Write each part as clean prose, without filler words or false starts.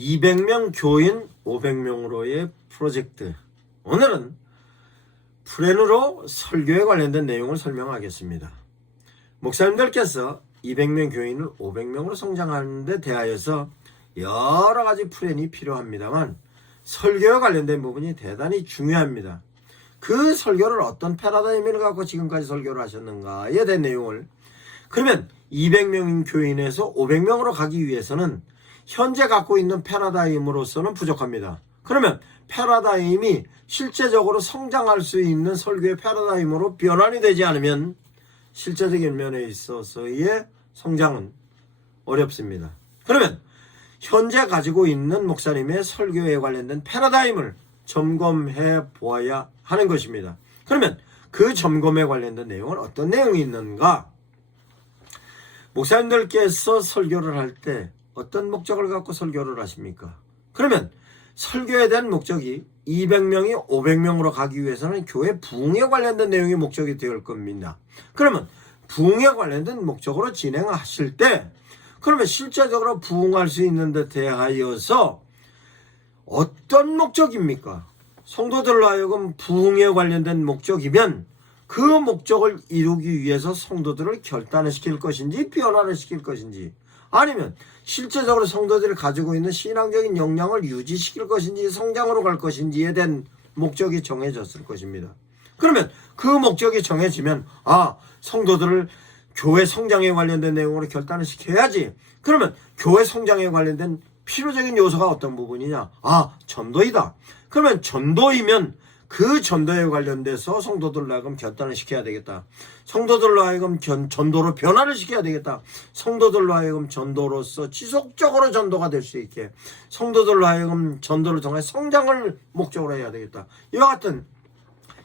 200명 교인 500명으로의 프로젝트. 오늘은 프렌으로 설교에 관련된 내용을 설명하겠습니다. 목사님들께서 200명 교인을 500명으로 성장하는 데 대하여서 여러 가지 프렌이 필요합니다만 설교에 관련된 부분이 대단히 중요합니다. 그 설교를 어떤 패러다임을 갖고 지금까지 설교를 하셨는가에 대한 내용을, 그러면 200명 교인에서 500명으로 가기 위해서는 현재 갖고 있는 패러다임으로서는 부족합니다. 그러면 패러다임이 실제적으로 성장할 수 있는 설교의 패러다임으로 변환이 되지 않으면 실제적인 면에 있어서의 성장은 어렵습니다. 그러면 현재 가지고 있는 목사님의 설교에 관련된 패러다임을 점검해 보아야 하는 것입니다. 그러면 그 점검에 관련된 내용은 어떤 내용이 있는가? 목사님들께서 설교를 할 때 어떤 목적을 갖고 설교를 하십니까? 그러면 설교에 대한 목적이 200명이 500명으로 가기 위해서는 교회 부흥에 관련된 내용이 목적이 되어 겁니다. 그러면 부흥에 관련된 목적으로 진행하실 때, 그러면 실제적으로 부흥할 수 있는 데 대하여서 어떤 목적입니까? 성도들로 하여금 부흥에 관련된 목적이면 그 목적을 이루기 위해서 성도들을 결단을 시킬 것인지 변화를 시킬 것인지, 아니면 실제적으로 성도들이 가지고 있는 신앙적인 역량을 유지시킬 것인지 성장으로 갈 것인지에 대한 목적이 정해졌을 것입니다. 그러면 그 목적이 정해지면 성도들을 교회 성장에 관련된 내용으로 결단을 시켜야지. 그러면 교회 성장에 관련된 필요적인 요소가 어떤 부분이냐? 전도이다. 그러면 전도이면 그 전도에 관련돼서 성도들로 하여금 결단을 시켜야 되겠다. 성도들로 하여금 전도로 변화를 시켜야 되겠다. 성도들로 하여금 전도로서 지속적으로 전도가 될 수 있게, 성도들로 하여금 전도를 통해 성장을 목적으로 해야 되겠다. 이와 같은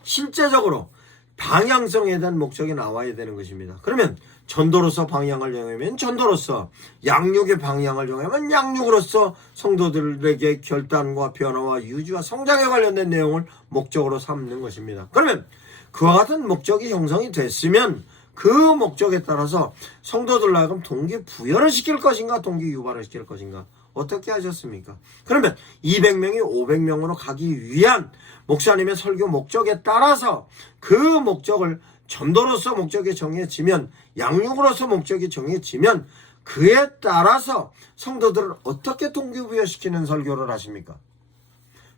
실제적으로 방향성에 대한 목적이 나와야 되는 것입니다. 그러면 전도로서 방향을 정하면 전도로서, 양육의 방향을 정하면 양육으로서 성도들에게 결단과 변화와 유지와 성장에 관련된 내용을 목적으로 삼는 것입니다. 그러면 그와 같은 목적이 형성이 됐으면 그 목적에 따라서 성도들로 하여금 동기부여를 시킬 것인가 동기유발을 시킬 것인가 어떻게 하셨습니까? 그러면 200명이 500명으로 가기 위한 목사님의 설교 목적에 따라서 그 목적을 전도로서 목적이 정해지면, 양육으로서 목적이 정해지면 그에 따라서 성도들을 어떻게 동기부여시키는 설교를 하십니까?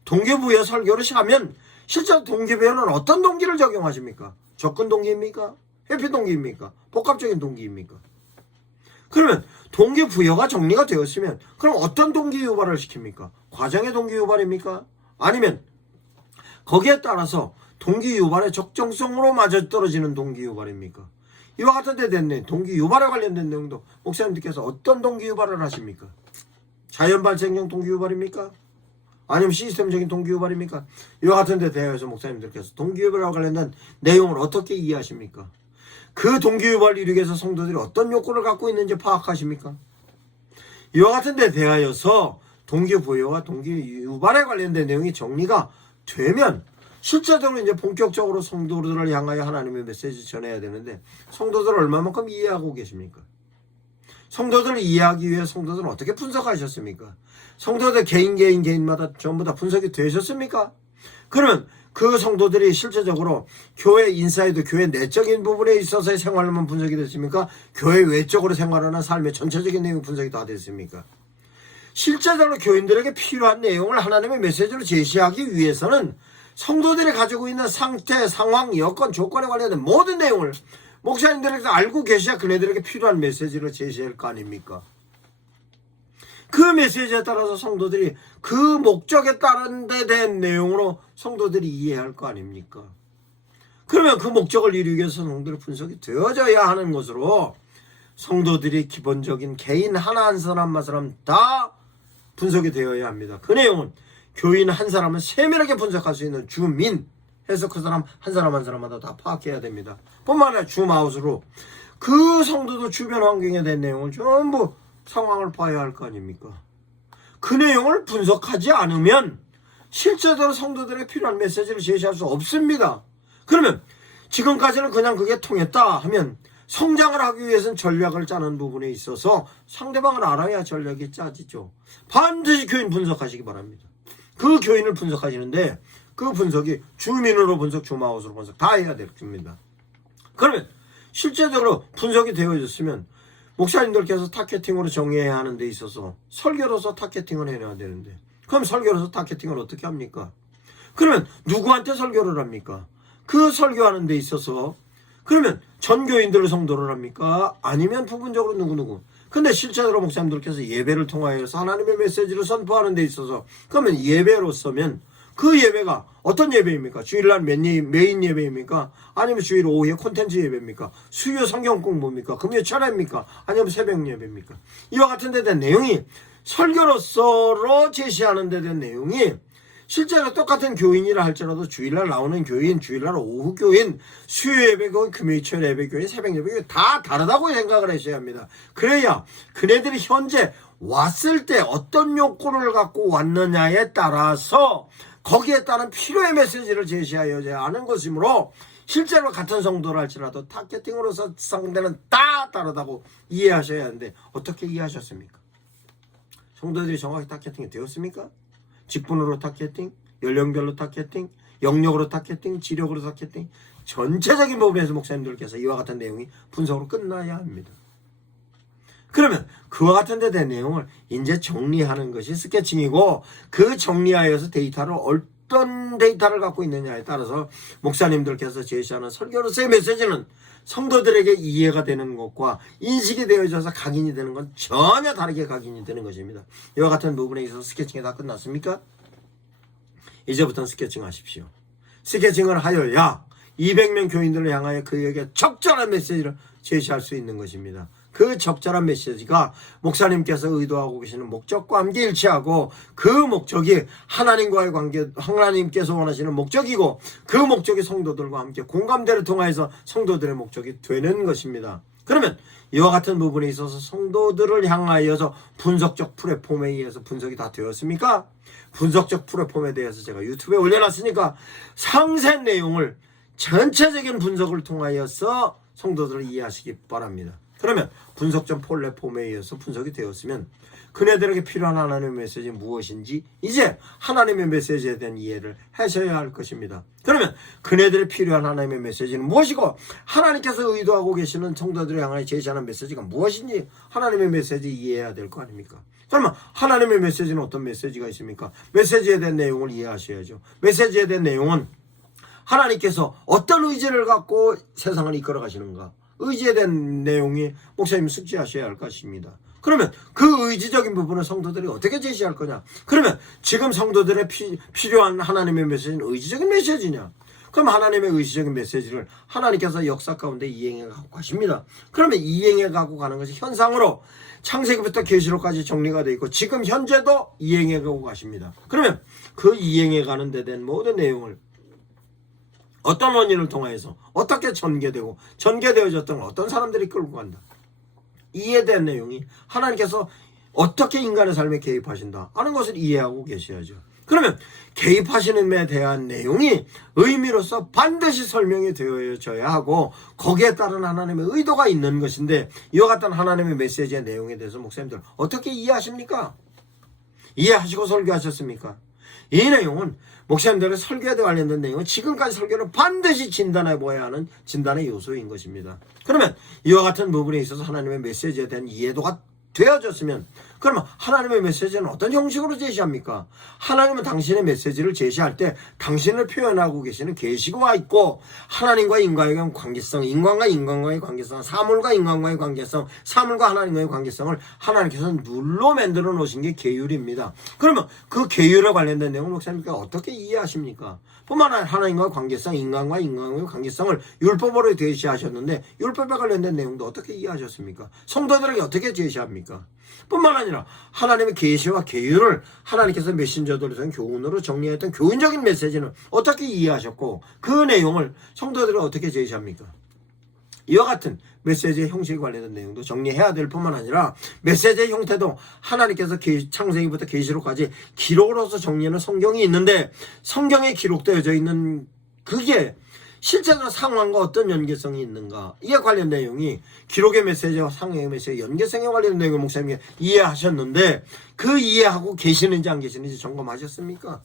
동기부여 설교를 하면 실제 동기부여는 어떤 동기를 적용하십니까? 접근 동기입니까? 회피 동기입니까? 복합적인 동기입니까? 그러면 동기부여가 정리가 되었으면 그럼 어떤 동기유발을 시킵니까? 과정의 동기유발입니까? 아니면 거기에 따라서 동기유발의 적정성으로 맞아떨어지는 동기유발입니까? 이와 같은 데 됐네. 동기유발에 관련된 내용도 목사님들께서 어떤 동기유발을 하십니까? 자연 발생형 동기유발입니까? 아니면 시스템적인 동기유발입니까? 이와 같은 데 대해서 목사님들께서 동기유발과 관련된 내용을 어떻게 이해하십니까? 그 동기유발을 이루기 위해서 성도들이 어떤 욕구를 갖고 있는지 파악하십니까? 이와 같은 데 대하여서 동기부여와 동기유발에 관련된 내용이 정리가 되면 실제적으로 이제 본격적으로 성도들을 향하여 하나님의 메시지 전해야 되는데, 성도들을 얼마만큼 이해하고 계십니까? 성도들을 이해하기 위해 성도들은 어떻게 분석하셨습니까? 성도들 개인마다 전부 다 분석이 되셨습니까? 그러면 그 성도들이 실제적으로 교회 인사이드, 교회 내적인 부분에 있어서의 생활만 분석이 됐습니까? 교회 외적으로 생활하는 삶의 전체적인 내용 분석이 다 됐습니까? 실제적으로 교인들에게 필요한 내용을 하나님의 메시지로 제시하기 위해서는 성도들이 가지고 있는 상태, 상황, 여건, 조건에 관련된 모든 내용을 목사님들에게 알고 계셔야 그네들에게 필요한 메시지를 제시할 거 아닙니까? 그 메시지에 따라서 성도들이 그 목적에 따른 데 대한 내용으로 성도들이 이해할 거 아닙니까? 그러면 그 목적을 이루기 위해서 성도들의 분석이 되어져야 하는 것으로 성도들이 기본적인 개인 하나 한 사람 한 사람 다 분석이 되어야 합니다. 그 내용은 교인 한 사람은 세밀하게 분석할 수 있는 주민 해서 그 사람 한 사람 한 사람마다 다 파악해야 됩니다. 뿐만 아니라 줌아웃으로 그 성도도 주변 환경에 대한 내용을 전부 상황을 봐야 할 거 아닙니까? 그 내용을 분석하지 않으면 실제적으로 성도들에게 필요한 메시지를 제시할 수 없습니다. 그러면 지금까지는 그냥 그게 통했다 하면 성장을 하기 위해서는 전략을 짜는 부분에 있어서 상대방을 알아야 전략이 짜지죠. 반드시 교인 분석하시기 바랍니다. 그 교인을 분석하시는데 그 분석이 주민으로 분석, 주마우스로 분석 다 해야 됩니다. 그러면 실제적으로 분석이 되어졌으면 목사님들께서 타겟팅으로 정의해야 하는 데 있어서 설교로서 타겟팅을 해내야 되는데 그럼 설교로서 타겟팅을 어떻게 합니까? 그러면 누구한테 설교를 합니까? 그 설교하는 데 있어서 그러면 전교인들을 성도를 합니까? 아니면 부분적으로 누구누구? 근데 실제로 목사님들께서 예배를 통하여서 하나님의 메시지를 선포하는 데 있어서 그러면 예배로서면 그 예배가 어떤 예배입니까? 주일날 메인 예배입니까? 아니면 주일 오후에 콘텐츠 예배입니까? 수요 성경 공부입니까? 금요 철야입니까? 아니면 새벽 예배입니까? 이와 같은 데 대한 내용이 설교로서로 제시하는 데 대한 내용이 실제로 똑같은 교인이라 할지라도 주일날 나오는 교인, 주일날 오후 교인, 수요 예배 교인, 금요 철야 예배 교인, 새벽 예배 교인 다 다르다고 생각을 하셔야 합니다. 그래야 그네들이 현재 왔을 때 어떤 욕구를 갖고 왔느냐에 따라서 거기에 따른 필요의 메시지를 제시하여야 하는 것이므로 실제로 같은 성도를 할지라도 타겟팅으로서 상대는 다 다르다고 이해하셔야 하는데 어떻게 이해하셨습니까? 성도들이 정확히 타겟팅이 되었습니까? 직분으로 타겟팅, 연령별로 타겟팅, 영역으로 타겟팅, 지력으로 타겟팅 전체적인 부분에서 목사님들께서 이와 같은 내용이 분석으로 끝나야 합니다. 그러면 그와 같은 데 대한 내용을 이제 정리하는 것이 스케칭이고 그 정리하여서 데이터를 어떤 데이터를 갖고 있느냐에 따라서 목사님들께서 제시하는 설교로서의 메시지는 성도들에게 이해가 되는 것과 인식이 되어져서 각인이 되는 건 전혀 다르게 각인이 되는 것입니다. 이와 같은 부분에 있어서 스케칭이 다 끝났습니까? 이제부터는 스케칭 하십시오. 스케칭을 하여야 200명 교인들을 향하여 그에게 적절한 메시지를 제시할 수 있는 것입니다. 그 적절한 메시지가 목사님께서 의도하고 계시는 목적과 함께 일치하고 그 목적이 하나님과의 관계, 하나님께서 원하시는 목적이고 그 목적이 성도들과 함께 공감대를 통하여서 성도들의 목적이 되는 것입니다. 그러면 이와 같은 부분에 있어서 성도들을 향하여서 분석적 플랫폼에 의해서 분석이 다 되었습니까? 분석적 플랫폼에 대해서 제가 유튜브에 올려놨으니까 상세 내용을 전체적인 분석을 통하여서 성도들을 이해하시기 바랍니다. 그러면 분석적 플랫폼에 의해서 분석이 되었으면 그네들에게 필요한 하나님의 메시지 무엇인지 이제 하나님의 메시지에 대한 이해를 하셔야 할 것입니다. 그러면 그네들의 필요한 하나님의 메시지는 무엇이고 하나님께서 의도하고 계시는 성도들을 향하여 제시하는 메시지가 무엇인지 하나님의 메시지 이해해야 될 거 아닙니까? 그러면 하나님의 메시지는 어떤 메시지가 있습니까? 메시지에 대한 내용을 이해하셔야죠. 메시지에 대한 내용은 하나님께서 어떤 의지를 갖고 세상을 이끌어 가시는가? 의지에 대한 내용이 목사님 숙지하셔야 할 것입니다. 그러면 그 의지적인 부분을 성도들이 어떻게 제시할 거냐? 그러면 지금 성도들의 필요한 하나님의 메시지는 의지적인 메시지냐? 그럼 하나님의 의지적인 메시지를 하나님께서 역사 가운데 이행해 가고 가십니다. 그러면 이행해 가고 가는 것이 현상으로 창세기부터 계시록까지 정리가 되어 있고 지금 현재도 이행해 가고 가십니다. 그러면 그 이행해 가는 데 대한 모든 내용을 어떤 원인을 통해서 어떻게 전개되어졌던 어떤 사람들이 끌고 간다. 이에 대한 내용이 하나님께서 어떻게 인간의 삶에 개입하신다 하는 것을 이해하고 계셔야죠. 그러면 개입하시는 데 대한 내용이 의미로서 반드시 설명이 되어져야 하고 거기에 따른 하나님의 의도가 있는 것인데 이와 같은 하나님의 메시지의 내용에 대해서 목사님들 어떻게 이해하십니까? 이해하시고 설교하셨습니까? 이 내용은 목사님들의 설교에 관련된 내용은 지금까지 설교를 반드시 진단해 보아야 하는 진단의 요소인 것입니다. 그러면 이와 같은 부분에 있어서 하나님의 메시지에 대한 이해도가 되어졌으면 그러면 하나님의 메시지는 어떤 형식으로 제시합니까? 하나님은 당신의 메시지를 제시할 때 당신을 표현하고 계시는 계시가 있고 하나님과 인간과의 관계성, 인간과 인간과의 관계성, 사물과 인간과의 관계성, 사물과 하나님과의 관계성을 하나님께서 눌러 만들어 놓으신 게 계율입니다. 그러면 그 계율에 관련된 내용을 목사님께서 어떻게 이해하십니까? 뿐만 아니라 하나님과의 관계성, 인간과 인간과의 관계성을 율법으로 제시하셨는데 율법에 관련된 내용도 어떻게 이해하셨습니까? 성도들에게 어떻게 제시합니까? 뿐만 아니라 하나님의 계시와 계율을 하나님께서 메신저들을 통한 교훈으로 정리했던 교훈적인 메시지는 어떻게 이해하셨고 그 내용을 성도들은 어떻게 제시합니까? 이와 같은 메시지의 형식에 관련된 내용도 정리해야 될 뿐만 아니라 메시지의 형태도 하나님께서 창세기부터 계시록까지 기록으로서 정리하는 성경이 있는데 성경에 기록되어져 있는 그게 실제로 상황과 어떤 연계성이 있는가, 이에 관련 내용이 기록의 메시지와 상황의 메시지 연계성에 관련 내용을 목사님이 이해하셨는데 그 이해하고 계시는지 안 계시는지 점검하셨습니까?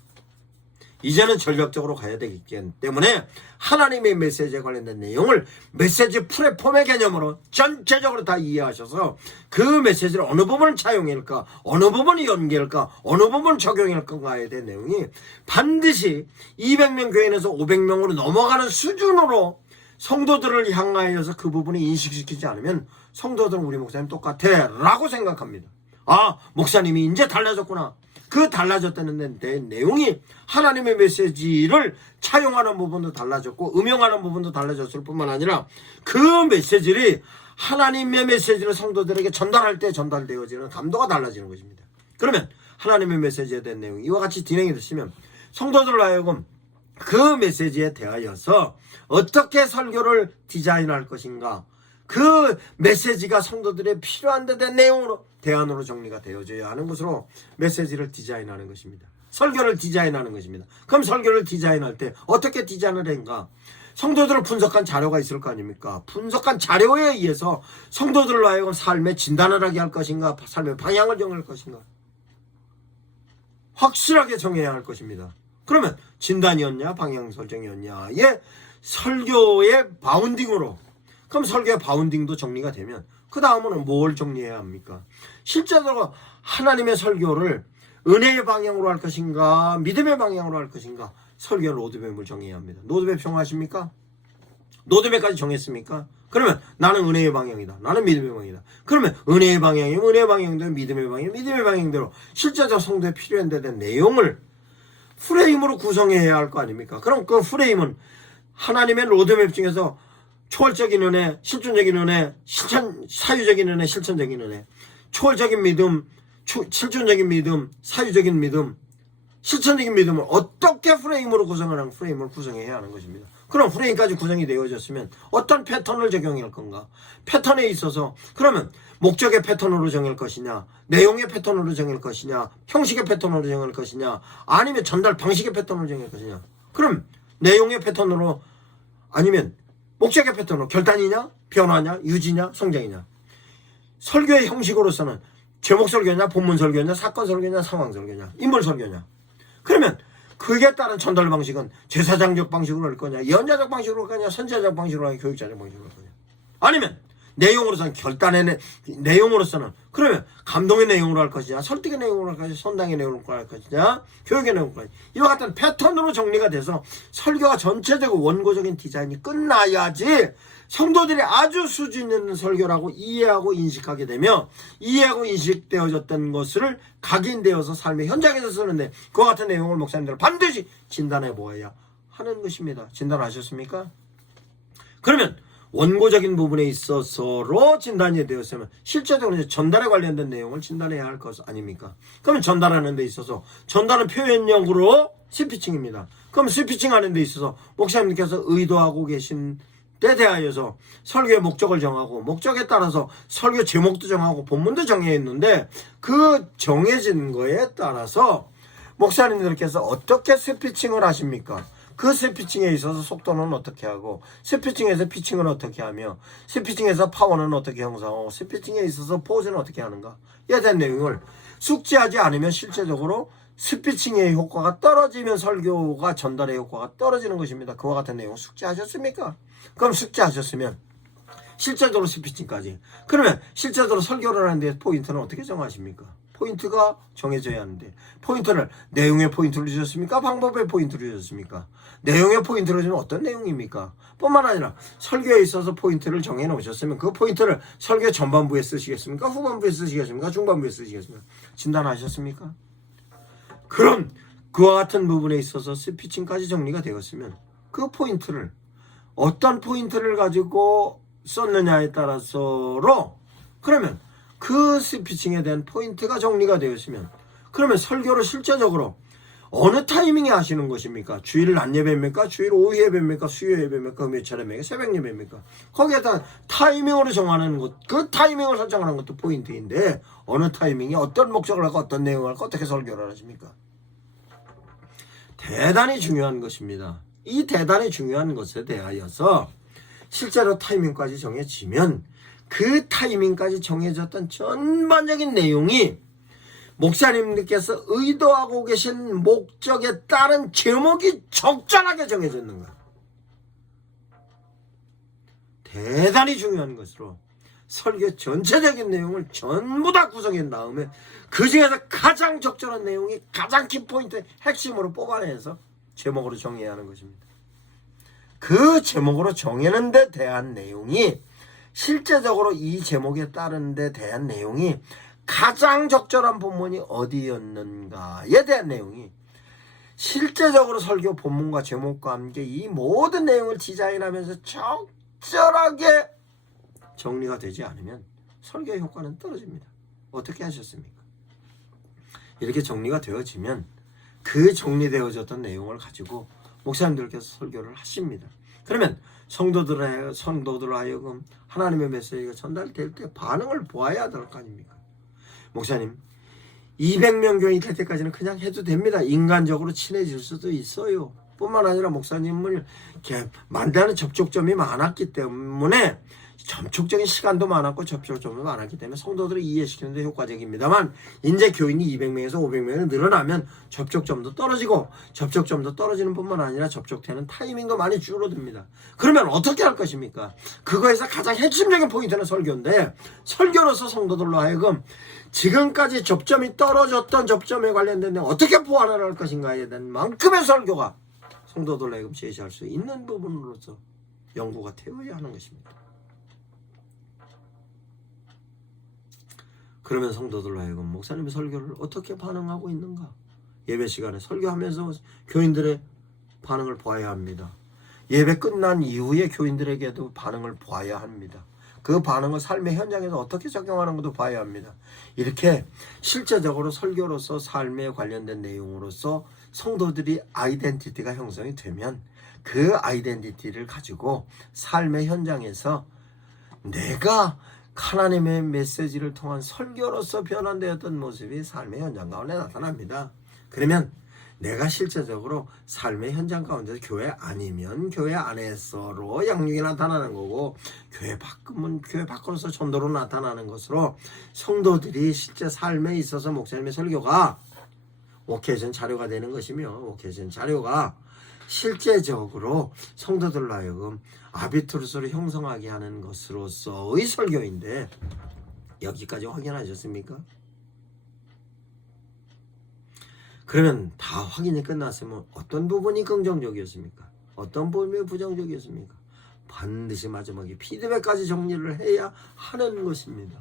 이제는 전략적으로 가야 되기 때문에 하나님의 메시지에 관련된 내용을 메시지 플랫폼의 개념으로 전체적으로 다 이해하셔서 그 메시지를 어느 부분을 차용할까, 어느 부분이 연계할까, 어느 부분을 적용할까에 대한 내용이 반드시 200명 교인에서 500명으로 넘어가는 수준으로 성도들을 향하여서 그 부분을 인식시키지 않으면 성도들은 우리 목사님 똑같아 라고 생각합니다. 아, 목사님이 이제 달라졌구나. 그 달라졌다는 내용이 하나님의 메시지를 차용하는 부분도 달라졌고 음용하는 부분도 달라졌을 뿐만 아니라 그 메시지를 하나님의 메시지를 성도들에게 전달할 때 전달되어지는 감도가 달라지는 것입니다. 그러면 하나님의 메시지에 대한 내용이 이와 같이 진행이 됐으면 성도들로 하여금 그 메시지에 대하여서 어떻게 설교를 디자인할 것인가, 그 메시지가 성도들의 필요한 데 대한 내용으로 대안으로 정리가 되어져야 하는 것으로 메시지를 디자인하는 것입니다. 설교를 디자인하는 것입니다. 그럼 설교를 디자인할 때 어떻게 디자인을 한가? 성도들을 분석한 자료가 있을 거 아닙니까? 분석한 자료에 의해서 성도들로 하여금 삶의 진단을 하게 할 것인가, 삶의 방향을 정할 것인가, 확실하게 정해야 할 것입니다. 그러면 진단이었냐 방향 설정이었냐의 설교의 바운딩으로, 그럼 설교의 바운딩도 정리가 되면 그 다음은 뭘 정리해야 합니까? 실제로 하나님의 설교를 은혜의 방향으로 할 것인가, 믿음의 방향으로 할 것인가, 설교의 로드맵을 정해야 합니다. 로드맵 정하십니까? 로드맵까지 정했습니까? 그러면 나는 은혜의 방향이다, 나는 믿음의 방향이다. 그러면 은혜의 방향이면 은혜의 방향대로, 믿음의 방향이면 믿음의 방향대로 실제로 성도에 필요한 데 대한 내용을 프레임으로 구성해야 할 거 아닙니까? 그럼 그 프레임은 하나님의 로드맵 중에서 초월적인 은혜, 실존적인 은혜, 사유적인 은혜, 실천적인 은혜, 초월적인 믿음, 실존적인 믿음, 사유적인 믿음, 실천적인 믿음을 어떻게 프레임으로 구성하는 프레임을 구성해야 하는 것입니다. 그럼 프레임까지 구성이 되어졌으면 어떤 패턴을 적용할 건가? 패턴에 있어서 그러면 목적의 패턴으로 정할 것이냐, 내용의 패턴으로 정할 것이냐, 형식의 패턴으로 정할 것이냐, 아니면 전달 방식의 패턴으로 정할 것이냐. 그럼 내용의 패턴으로, 아니면 목적의 패턴으로 결단이냐, 변화냐, 유지냐, 성장이냐. 설교의 형식으로서는 제목 설교냐, 본문 설교냐, 사건 설교냐, 상황 설교냐, 인물 설교냐. 그러면 그에 따른 전달 방식은 제사장적 방식으로 할 거냐, 예언자적 방식으로 할 거냐, 선지자적 방식으로 할 거냐, 교육자적 방식으로 할 거냐. 아니면 내용으로서는 결단의 내용으로서는 그러면 감동의 내용으로 할 것이냐, 설득의 내용으로 할 것이냐, 선당의 내용으로 할 것이냐, 교육의 내용으로 할 것이냐. 이와 같은 패턴으로 정리가 돼서 설교가 전체적으로 원고적인 디자인이 끝나야지 성도들이 아주 수준 있는 설교라고 이해하고 인식하게 되며, 이해하고 인식되어졌던 것을 각인되어서 삶의 현장에서 쓰는데 그와 같은 내용을 목사님들 반드시 진단해 보아야 하는 것입니다. 진단하셨습니까? 그러면 원고적인 부분에 있어서로 진단이 되었으면 실제적으로 이제 전달에 관련된 내용을 진단해야 할 것 아닙니까? 그러면 전달하는 데 있어서 전달은 표현력으로 스피칭입니다. 그럼 스피칭 하는 데 있어서 목사님께서 의도하고 계신 때 대하여서 설교의 목적을 정하고, 목적에 따라서 설교 제목도 정하고 본문도 정해 있는데 그 정해진 거에 따라서 목사님들께서 어떻게 스피칭을 하십니까? 그 스피칭에 있어서 속도는 어떻게 하고, 스피칭에서 피칭은 어떻게 하며, 스피칭에서 파워는 어떻게 형성하고, 스피칭에 있어서 포즈는 어떻게 하는가, 이에 대한 내용을 숙지하지 않으면 실제적으로 스피칭의 효과가 떨어지면 설교가 전달의 효과가 떨어지는 것입니다. 그와 같은 내용 숙지하셨습니까? 그럼 숙지하셨으면 실제적으로 스피칭까지, 그러면 실제적으로 설교를 하는데 포인트는 어떻게 정하십니까? 포인트가 정해져야 하는데 포인트를 내용의 포인트로 주셨습니까? 방법의 포인트로 주셨습니까? 내용의 포인트로 주면 어떤 내용입니까? 뿐만 아니라 설교에 있어서 포인트를 정해 놓으셨으면 그 포인트를 설교 전반부에 쓰시겠습니까? 후반부에 쓰시겠습니까? 중반부에 쓰시겠습니까? 진단하셨습니까? 그럼 그와 같은 부분에 있어서 스피칭까지 정리가 되었으면 그 포인트를 어떤 포인트를 가지고 썼느냐에 따라서로, 그러면 그 스피칭에 대한 포인트가 정리가 되었으면, 그러면 설교를 실제적으로 어느 타이밍에 하시는 것입니까? 주일 낮 예배입니까? 주일 오후 예배입니까? 수요 예배입니까? 몇 차례입니까? 새벽 예배입니까? 거기에 따른 타이밍으로 정하는 것, 그 타이밍을 설정하는 것도 포인트인데 어느 타이밍에 어떤 목적을 하고 어떤 내용을 하고 어떻게 설교를 하십니까? 대단히 중요한 것입니다. 이 대단히 중요한 것에 대하여서 실제로 타이밍까지 정해지면 그 타이밍까지 정해졌던 전반적인 내용이 목사님들께서 의도하고 계신 목적에 따른 제목이 적절하게 정해졌는가. 대단히 중요한 것으로 설교 전체적인 내용을 전부 다 구성한 다음에 그 중에서 가장 적절한 내용이 가장 키포인트 핵심으로 뽑아내서 제목으로 정해야 하는 것입니다. 그 제목으로 정하는 데 대한 내용이 실제적으로 이 제목에 따른 데 대한 내용이 가장 적절한 본문이 어디였는가에 대한 내용이 실제적으로 설교 본문과 제목과 함께 이 모든 내용을 디자인하면서 적절하게 정리가 되지 않으면 설교의 효과는 떨어집니다. 어떻게 하셨습니까? 이렇게 정리가 되어지면 그 정리되어졌던 내용을 가지고 목사님들께서 설교를 하십니다. 그러면 성도들 하여금 하나님의 메시지가 전달될 때 반응을 보아야 될 거 아닙니까? 목사님 200명 교인이 될 때까지는 그냥 해도 됩니다. 인간적으로 친해질 수도 있어요. 뿐만 아니라 목사님을 이렇게 만나는 접촉점이 많았기 때문에 접촉적인 시간도 많았고 접촉점도 많았기 때문에 성도들을 이해시키는 데 효과적입니다만 이제 교인이 200명에서 500명이 늘어나면 접촉점도 떨어지고 접촉점도 떨어지는 뿐만 아니라 접촉되는 타이밍도 많이 줄어듭니다. 그러면 어떻게 할 것입니까? 그거에서 가장 핵심적인 포인트는 설교인데 설교로서 성도들로 하여금 지금까지 접점이 떨어졌던 접점에 관련된 어떻게 보완을 할 것인가에 대한 만큼의 설교가 성도들로 하여금 제시할 수 있는 부분으로서 연구가 되어야 하는 것입니다. 그러면 성도들로 하여금 목사님의 설교를 어떻게 반응하고 있는가? 예배 시간에 설교하면서 교인들의 반응을 봐야 합니다. 예배 끝난 이후에 교인들에게도 반응을 봐야 합니다. 그 반응을 삶의 현장에서 어떻게 적용하는 것도 봐야 합니다. 이렇게 실제적으로 설교로서 삶에 관련된 내용으로서 성도들이 아이덴티티가 형성이 되면 그 아이덴티티를 가지고 삶의 현장에서 내가 하나님의 메시지를 통한 설교로서 변환되었던 모습이 삶의 현장 가운데 나타납니다. 그러면 내가 실제적으로 삶의 현장 가운데서 교회 아니면 교회 안에서로 양육이 나타나는 거고 교회 밖은 교회 밖으로서 전도로 나타나는 것으로 성도들이 실제 삶에 있어서 목사님의 설교가 오케이션 자료가 되는 것이며 오케이션 자료가 실제적으로 성도들로 하여금 아비투르스를 형성하게 하는 것으로서의 설교인데 여기까지 확인하셨습니까? 그러면 다 확인이 끝났으면 어떤 부분이 긍정적이었습니까? 어떤 부분이 부정적이었습니까? 반드시 마지막에 피드백까지 정리를 해야 하는 것입니다.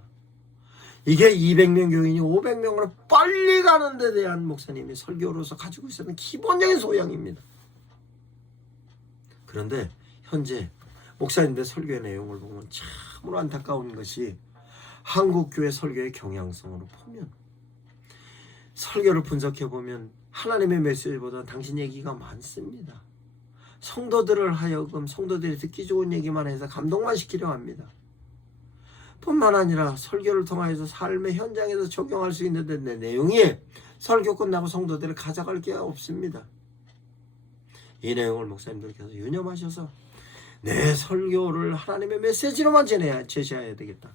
이게 200명 교인이 500명으로 빨리 가는 데 대한 목사님이 설교로서 가지고 있었던 기본적인 소양입니다. 그런데 현재 목사님들 설교의 내용을 보면 참으로 안타까운 것이 한국교회 설교의 경향성으로 보면 설교를 분석해보면 하나님의 메시지보다 당신 얘기가 많습니다. 성도들을 하여금 성도들이 듣기 좋은 얘기만 해서 감동만 시키려 합니다. 뿐만 아니라 설교를 통해서 삶의 현장에서 적용할 수 있는 데 내용이 설교 끝나고 성도들을 가져갈 게 없습니다. 이 내용을 목사님들께서 유념하셔서 내 설교를 하나님의 메시지로만 제시해야 되겠다.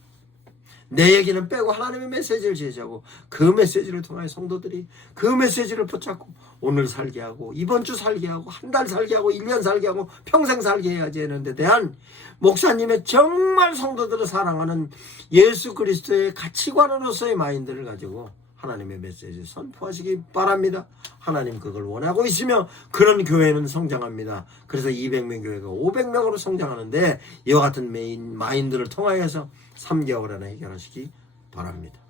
내 얘기는 빼고 하나님의 메시지를 제시하고 그 메시지를 통해 성도들이 그 메시지를 붙잡고 오늘 살게 하고 이번 주 살게 하고 한 달 살게 하고 1년 살게 하고 평생 살게 해야지 하는 데 대한 목사님의 정말 성도들을 사랑하는 예수 그리스도의 가치관으로서의 마인드를 가지고 하나님의 메시지를 선포하시기 바랍니다. 하나님 그걸 원하고 있으며 그런 교회는 성장합니다. 그래서 200명 교회가 500명으로 성장하는데 이와 같은 마인드를 통하여서 3개월 안에 해결하시기 바랍니다.